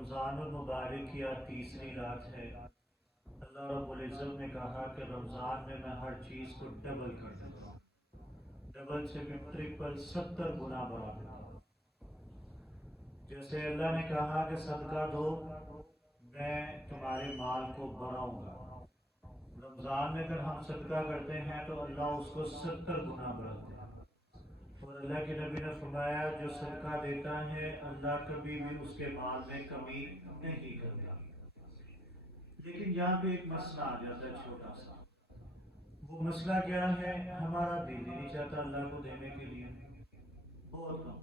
رمضان المبارک کی آج تیسری رات ہے۔ اللہ رب العزت نے کہا کہ رمضان میں میں ہر چیز کو ڈبل کر دیتا ہوں، ڈبل سے بھی ٹرپل 70 گنا بڑھا دیتا ہوں۔ جیسے اللہ نے کہا کہ صدقہ دو، میں تمہارے مال کو بڑھاؤں گا۔ رمضان میں اگر ہم صدقہ کرتے ہیں تو اللہ اس کو 70 گنا بڑھاتے ہیں، اور اللہ کے نبی نے فرمایا جو صدقہ دیتا ہے اللہ کبھی بھی اس کے مال میں کمی نہیں کرتا۔ لیکن یہاں پہ ایک مسئلہ آ جاتا ہے چھوٹا سا۔ وہ مسئلہ کیا ہے؟ ہمارا دل ہی نہیں چاہتا اللہ کو دینے کے لیے، بہت کم۔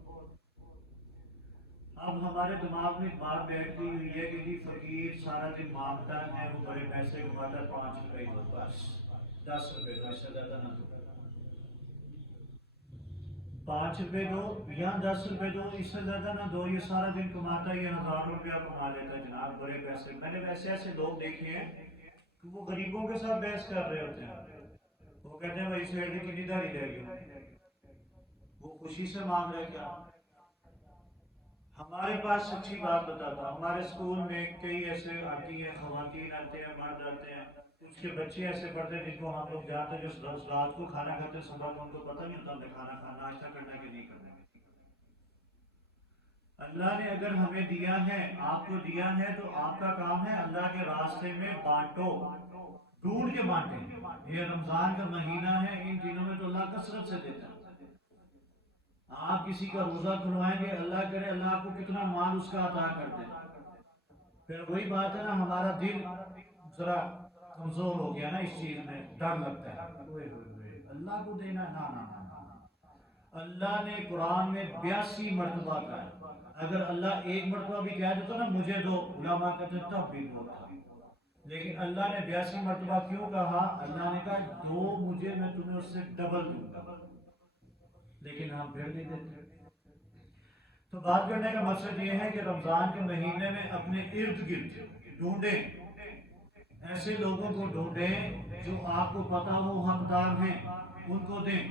اب ہمارے دماغ میں ایک بات بیٹھ گئی ہوئی ہے کہ جی فقیر سارا دن مانگتا ہے، وہ بڑے پیسے کماتا ہے، 5 روپے دو، بس 10 روپے دو، اس سے زیادہ نہ دو، 5 روپے دو یا 10 روپے دو، اس سے زیادہ نہ دو۔ یہ سارا دن کماتا ہے، یہ 1000 روپیہ کما لیتا ہے جناب، بڑے پیسے۔ میں نے ویسے ایسے لوگ دیکھے ہیں کہ وہ غریبوں کے ساتھ بحث کر رہے ہوتے ہیں، وہ کہتے ہیں بھائی سیلری کتنی داری رہ گئی، وہ خوشی سے مانگ رہے کیا؟ ہمارے پاس سچی بات بتاتا ہوں، ہمارے اسکول میں کئی ایسے آتی ہیں، خواتین آتے ہیں، مرد آتے ہیں، کچھ کے بچے ایسے پڑھتے ہیں جن کو ہم لوگ جانتے ہیں، جو رات کو کھانا کھاتے ہیں، صبح کو ان کو پتہ نہیں ہوتا ہمیں کھانا کھانا ناشتہ کرنا کہ نہیں کرنا۔ اللہ نے اگر ہمیں دیا ہے، آپ کو دیا ہے، تو آپ کا کام ہے اللہ کے راستے میں بانٹو، ڈھونڈ کے بانٹیں۔ یہ رمضان کا مہینہ ہے، ان دنوں میں تو اللہ کثرت سے دیتا ہے۔ آپ کسی کا روزہ کھلوائیں گے، اللہ کرے اللہ آپ کو کتنا مال اس کا عطا کر دے۔ پھر وہی بات ہے نا، ہمارا دل ذرا کمزور ہو گیا نا، اس چیز میں ڈر لگتا ہے، اللہ کو دینا نا نا نا نا۔ اللہ نے قرآن میں 82 مرتبہ کہا ہے، اگر اللہ ایک مرتبہ بھی کہہ دیتا نا مجھے دو، علماء کہتے تب بھی دو تھا، لیکن اللہ نے 82 مرتبہ کیوں کہا؟ اللہ نے کہا دو مجھے، میں تمہیں اس سے ڈبل دوں گا، لیکن ہم پھر نہیں دیتے۔ تو بات کرنے کا مقصد یہ ہے کہ رمضان کے مہینے میں اپنے ارد گرد ڈھونڈیں، ایسے لوگوں کو ڈھونڈیں جو آپ کو پتا ہو حقدار ہیں، ان کو دیں۔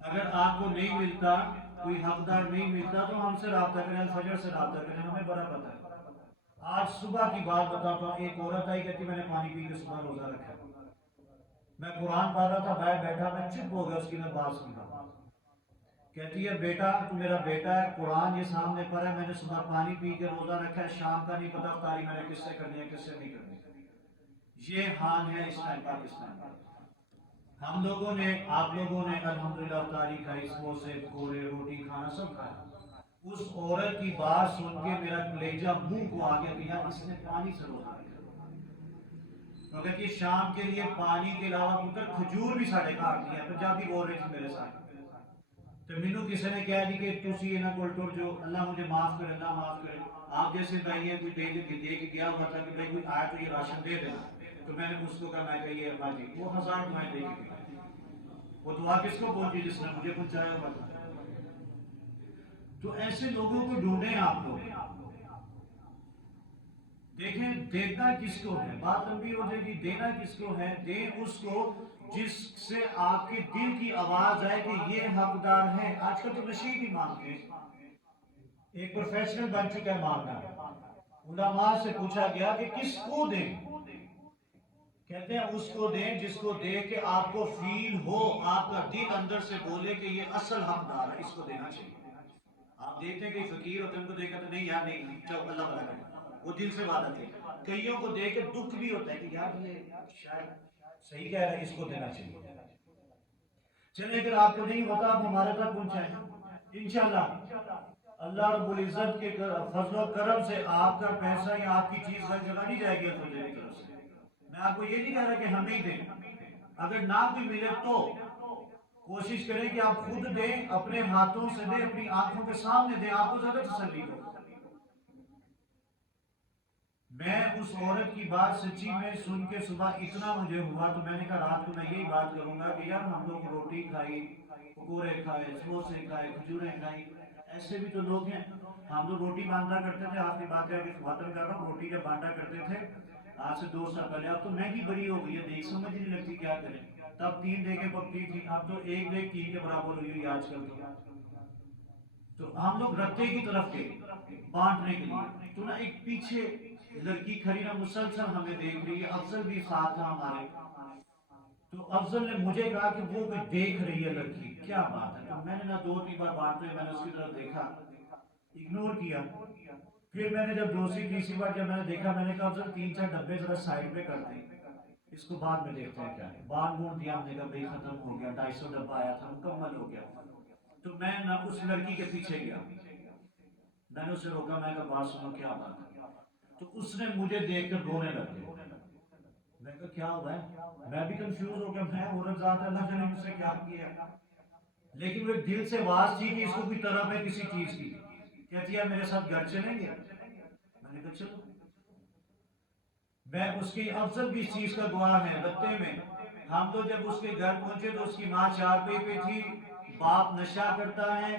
اگر آپ کو نہیں ملتا، کوئی حقدار نہیں ملتا، تو ہم سے رابطہ کریں، الفجر سے رابطہ کریں، ہمیں بڑا پتا ہے۔ آج صبح کی بات بتاتا ہوں، ایک عورت آئی کہتی میں نے پانی پی کے صبح روزہ رکھا، میں قرآن پڑھ رہا تھا، باہر بیٹھا، میں چپ ہو گیا، اس کی میں بات سن رہا۔ کہتی ہے بیٹا تو میرا بیٹا ہے، قرآن یہ سامنے پڑھا ہے، میں نے صبح پانی پی کے روزہ رکھا ہے، شام کا نہیں پتا افطاری میں نے کس سے کرنی ہے کس سے نہیں کرنی۔ یہ حال ہے اس ٹائم پاکستان کا۔ ہم لوگوں نے، آپ لوگوں نے الحمدللہ افطاری کھائی، سموسے پکوڑے روٹی کھانا سب کھایا۔ اس عورت کی بات سن کے میرا کلیجہ منہ کو آ گیا کہ یار اس نے پانی سے روزہ رکھا، کیونکہ کہ شام کے لیے پانی کے علاوہ پتر کھجور بھی ساڑھے کھا دیا۔ پنجابی بول رہی تھی میرے ساتھ، تو مینو کسی نے کہہ دی کہ تسی یہاں کو ٹر جو، اللہ مجھے معاف کرے، اللہ معاف کرے۔ آپ جیسے بھائی کوئی دے کے گیا ہوا تھا کہ بھائی کوئی آیا تو یہ راشن دے دینا، تو میں نے اس کو کہا میں کہیے ابا جی وہ 1000 دعائیں دے کے گیا، وہ دعا کس کو پہنچی؟ جس نے مجھے پہنچایا ہوا تھا۔ تو ایسے لوگوں کو ڈھونڈیں آپ لوگ، دیکھیں دینا کس کو ہے، بات لمبی ہو جائے گی، دینا کس کو ہے؟ دیں اس کو جس سے آپ کے دل کی آواز آئے کہ یہ حقدار ہے۔ آج کل تو نشید ہی مانگتے ہیں، ایک پروفیشنل بن چکا ہے مانگنا۔ علماء سے پوچھا گیا کہ کس کو دیں؟ کہتے ہیں اس کو دیں جس کو دے کے آپ کو فیل ہو، آپ کا دل اندر سے بولے کہ یہ اصل حقدار ہے، اس کو دینا چاہیے۔ آپ دیکھتے ہیں کہ فقیر ہوتے ہیں، ان کو دیکھا تو نہیں یار نہیں چلو اللہ بھلا کرے، وہ دل سے بات آتی ہے۔ کئیوں کو دے کے دکھ بھی ہوتا ہے کہ یار یہ شاید صحیح کہہ رہا ہے، اس کو دینا چاہیے۔ چلے اگر آپ کو نہیں ہوتا آپ ہمارے تک پہنچائیں، انشاءاللہ اللہ رب العزت کے فضل و کرم سے آپ کا پیسہ یا آپ کی چیز ہر جگہ نہیں جائے گی اللہ کی طرف سے۔ میں آپ کو یہ نہیں کہہ رہا کہ ہم نہیں دیں، اگر نہ کوئی ملے تو کوشش کریں کہ آپ خود دیں، اپنے ہاتھوں سے دیں، اپنی آنکھوں کے سامنے دیں، آپ کو زیادہ تسلی ہو۔ میں اس عورت کی بات سچی میں سن کے صبح اتنا مجھے ہوا، تو میں نے کہا رات کو میں یہی بات کروں گا کہ یار ہم لوگ روٹی کھائی، پکوڑے کھائے، سموسے کھائے، کھجوریں کھائی، ایسے بھی تو لوگ ہیں۔ ہم لوگ روٹی بانٹا کرتے تھے، آپ کی بات ہے کہ ختم کر رہا ہوں، روٹی جب بانٹا کرتے تھے آج سے 2 سال پہلے، اب تو مہنگی بڑی ہو گئی ہے، دیکھ سمجھ نہیں لگتی کیا کریں۔ تب 3 دیگیں پکتی تھی، اب تو 1 دیگ 3 کے برابر ہوئی ہوئی آج کل تو۔ تو ہم لوگ رتے کی طرف گئے بانٹنے کے لیے، تو نا ایک پیچھے لڑکی کھڑی نا مسلسل ہمیں دیکھ رہی ہے، افضل بھی ساتھ تھا ہمارے، تو افضل نے مجھے کہا کہ وہ بھی دیکھ رہی ہے لڑکی، کیا بات ہے؟ تو میں نے نا 2 3 بار بانٹتے ہوئے میں نے اس کی طرف دیکھا، اگنور کیا، پھر میں نے جب دوسری تیسری بار جب میں نے دیکھا، میں نے کہا افضل 3 4 ڈبے ذرا سائڈ پہ کر دیں، اس کو بعد میں دیکھتے ہیں کیا ہے، بعد مون دیا، ہم نے کہا بھائی ختم ہو گیا، 250 ڈبہ آیا تھا مکمل ہو گیا، تو میں نہ اس لڑکی کے پیچھے گیا، میں نے اسے روکا، میں کہا بات سنو کیا بات ہے؟ تو اس نے مجھے دیکھ کر رونے لگ گیا، میں کہا کیا ہوا ہے؟ میں بھی کنفیوز ہو گیا، میں عورت ذات اللہ نے مجھ سے کیا کیا ہے؟ لیکن وہ دل سے واس تھی کہ اس کو کوئی طرف ہے کسی چیز کی، کہتی ہے میرے ساتھ گھر چلیں گے؟ میں نے کہا چلو، میں اس کی افضل بھی اس چیز کا گواہ ہے، رتے میں ہم تو جب اس کے گھر پہنچے تو اس کی ماں چارپائی پہ تھی، باپ نشہ کرتا ہے،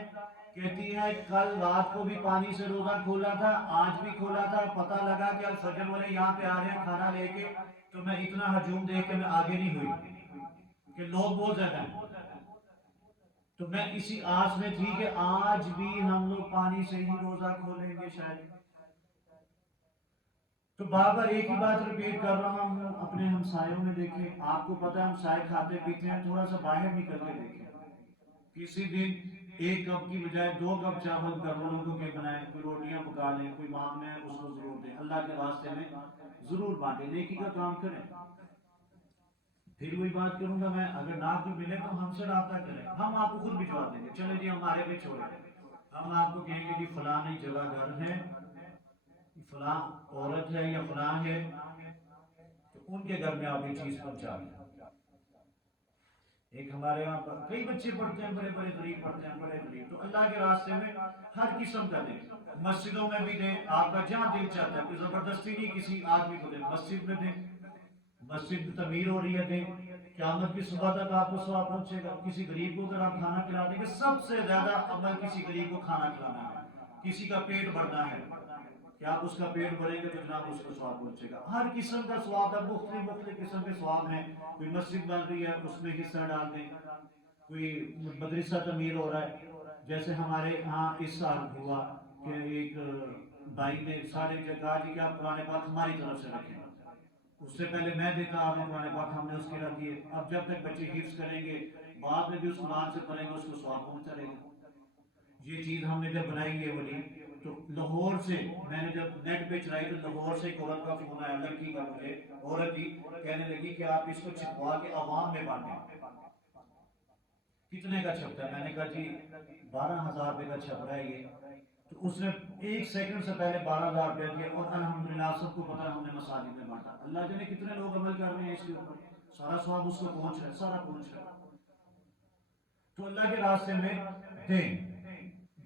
کہتی ہے کل رات کو بھی پانی سے روزہ کھولا تھا، آج بھی کھولا تھا، پتہ لگا کہ الفجر والے یہاں پہ آ رہے ہیں کھانا لے کے، تو میں اتنا ہجوم دیکھ کے میں آگے نہیں ہوئی کہ لوگ بہت زیادہ ہیں، تو میں اسی آس میں تھی کہ آج بھی ہم لوگ پانی سے ہی روزہ کھولیں گے شاید، تو بار بار ایک ہی بات ریپیٹ کر رہا ہوں، اپنے ہمسایوں میں دیکھیں، آپ کو پتہ ہے ہمسائے کھاتے پیتے ہیں، تھوڑا سا باہر نکل کے دیکھیں، کسی دن 1 کپ کی بجائے 2 کپ چاول گھر والوں کے بنائیں، کوئی روٹیاں پکا لیں، کوئی مانگنا ہے اس کو ضرور دیں، اللہ کے راستے میں ضرور بانٹیں، نیکی کا کام کریں۔ پھر وہی بات کروں گا میں، اگر نہ کوئی ملے تو ہم سے رابطہ کریں، ہم آپ کو خود بھجوا دیں گے، چلے جی ہمارے پہ چھوڑیں، ہم آپ کو کہیں گے کہ فلاں جگہ گھر ہے، فلاں عورت ہے یا فلاں ہے، تو ان کے گھر میں آپ یہ چیز پہنچا دیں۔ ایک ہمارے یہاں پر کئی بچے پڑھتے ہیں، بڑے بڑے غریب پڑھتے ہیں، بڑے غریب، تو اللہ کے راستے میں ہر قسم کا دیں، مسجدوں میں بھی دیں، آپ کا جہاں دل چاہتا ہے، کوئی زبردستی نہیں کسی آدمی کو دیں، مسجد میں دیں، مسجد میں تعمیر ہو رہی ہے دیں، قیامت کی صبح تک آپ کو ثواب پہنچے گا، کسی غریب کو اگر آپ کھانا کھلا دیں گے، سب سے زیادہ عمل کسی غریب کو کھانا کھلانا ہے، کسی کا پیٹ بھرنا ہے، کہ آپ اس کا پیٹ بھریں گے تو جناب اس کو ثواب پہنچے گا، ہر قسم کا ثواب ہے، مختلف مختلف قسم کے ثواب ہیں، کوئی مسجد بن رہی ہے اس میں حصہ ڈال دیں، کوئی مدرسہ تعمیر ہو رہا ہے، جیسے ہمارے ہاں اس سال ہوا کہ ایک بھائی نے سارے کہا جی کہ آپ قرآن پاک ہماری طرف سے رکھیں، اس سے پہلے میں دیتا آپ نے قرآن پاک، ہم نے اس کے رکھ دیے، اب جب تک بچے حفظ کریں گے بعد میں بھی اس قرآن سے پڑھیں گے اس کو ثواب پہنچتا رہے گا۔ یہ چیز ہم نے جب بنائی ہے ولی، تو لاہور سے میں نے جب نیٹ پہ چلائی تو لاہور سے ایک عورت کا فون آیا، لڑکی کا، مجھے عورت ہی کہنے لگی کہ آپ اس کو چھپوا کے عوام میں بانٹیں، کتنے کا چھپتا ہے؟ میں نے کہا جی 12,000 روپے کا چھپ رہا ہے یہ، تو اس نے 1 سیکنڈ سے پہلے 12,000 روپے دیا، اور الحمدللہ سب کو پتا ہے ہم نے مساجد میں بانٹا، اللہ جانے کتنے لوگ عمل کر رہے ہیں اس کے اوپر، سارا ثواب اس کو پہنچ رہا ہے، سارا پہنچ رہا ہے، تو اللہ کے راستے میں دیں،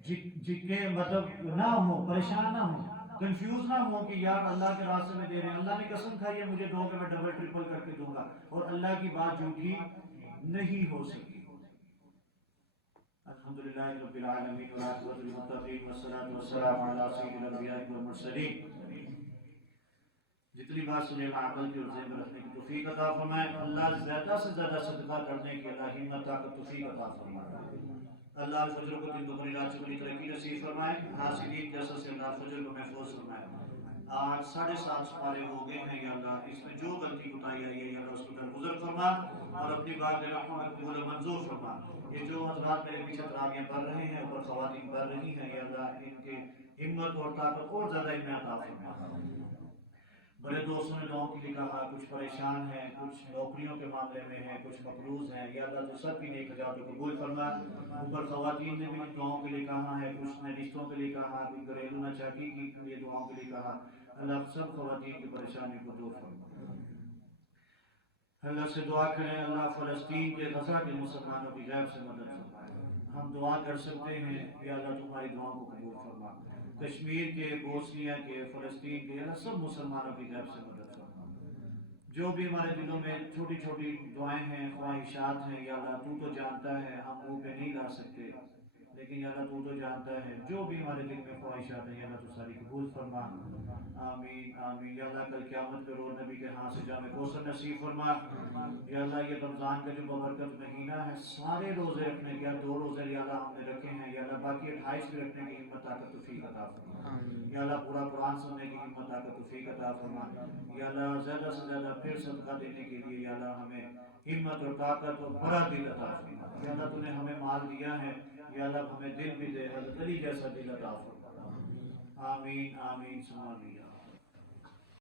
جن کے مطلب نہ ہو، پریشان نہ ہو، کنفیوز نہ ہو کہ یار اللہ کے راستے میں دے رہے ہیں، اللہ نے قسم کھائی ہے مجھے دو کہ میں ڈبل ٹرپل کر کے دوں گا، اور اللہ کی بات جھوٹی نہیں ہو سکتی۔ الحمدللہ رب العالمین والعاقبۃ للمتقین والصلاۃ والسلام علی سید الانبیاء والمرسلین۔ جتنی بات سنے عمل کی اور ذہن میں رکھنے کی توفیق عطا فرمائے، اللہ زیادہ سے زیادہ صدقہ کرنے کی اللہ ہمت طاقت توفیق عطا فرمائے، اللہ الفجر کو دن دوپہر رات چگنی ترقی نصیب فرمائے، حاسدین کے اثر سے اللہ الفجر کو محفوظ فرمائے۔ آج 7:30 سپارے ہو گئے ہیں یا اللہ، اس میں جو غلطی کوتاہی آئی ہے یا اللہ اس کو درگزر فرما، اور اپنی بات رحمت میں قبول و منظور فرما۔ یہ جو حضرات میرے پیچھے تراویح پڑھ رہے ہیں، اوپر خواتین پڑھ رہی ہیں، یا اللہ ان کے ہمت اور طاقت اور زیادہ ان میں عطا فرما۔ بڑے دوستوں نے دعاؤں کے لیے کہا، کچھ پریشان ہیں، کچھ نوکریوں کے معاملے میں ہیں، کچھ مقروض ہیں، یا اللہ تو سب کی نیک حاجات کو قبول فرما۔ اوپر خواتین نے بھی دعاؤں کے لیے کہا ہے، کچھ نے رشتوں کے لیے کہا، کچھ گھریلو ناچاکی کی لیے دعاؤں کے لیے کہا، اللہ سب خواتین کی پریشانی کو دور فرما۔ اللہ سے دعا کریں اللہ فلسطین کے غزہ کے مسلمانوں کی غیب سے مدد فرمائے۔ ہم دعا کر سکتے ہیں کہ اللہ تمہاری دعاؤں کو قبول فرما، کشمیر کے، بوسنیا کے، فلسطین کے، اللہ سب مسلمانوں کی غیب سے مدد فرما۔ جو بھی ہمارے دلوں میں چھوٹی چھوٹی دعائیں ہیں، خواہشات ہیں، یا اللہ تو جانتا ہے، ہم منہ پہ نہیں لا سکتے، لیکن یا اللہ تو تو جانتا ہے جو بھی ہمارے دل میں خواہشات ہیں یا اللہ تو ساری قبول فرما. آمین آمین. یا اللہ کل قیامت کے روز نبی کے ہاتھ سے جام کوثر نصیب فرما. یا اللہ یہ رمضان کا جو ببرکت مہینہ ہے سارے روزے رکھنے کے 2 روزے یا اللہ ہم نے رکھے ہیں یا اللہ باقی 28 بھی رکھنے کی ہمت طاقت توفیق عطا فرما. یا اللہ پورا قرآن سننے کی ہمت طاقت توفیق عطا فرما. یا اللہ زیادہ سے زیادہ پھر صدقہ دینے کے لیے یا اللہ ہمیں ہمت اور طاقت اور بڑا دل عطا فرما. یا اللہ تو نے ہمیں مال دیا ہے یا اللہ ہمیں دل بھی دے علی جیسا دل عطا فرما. آمین آمین ثم آمین.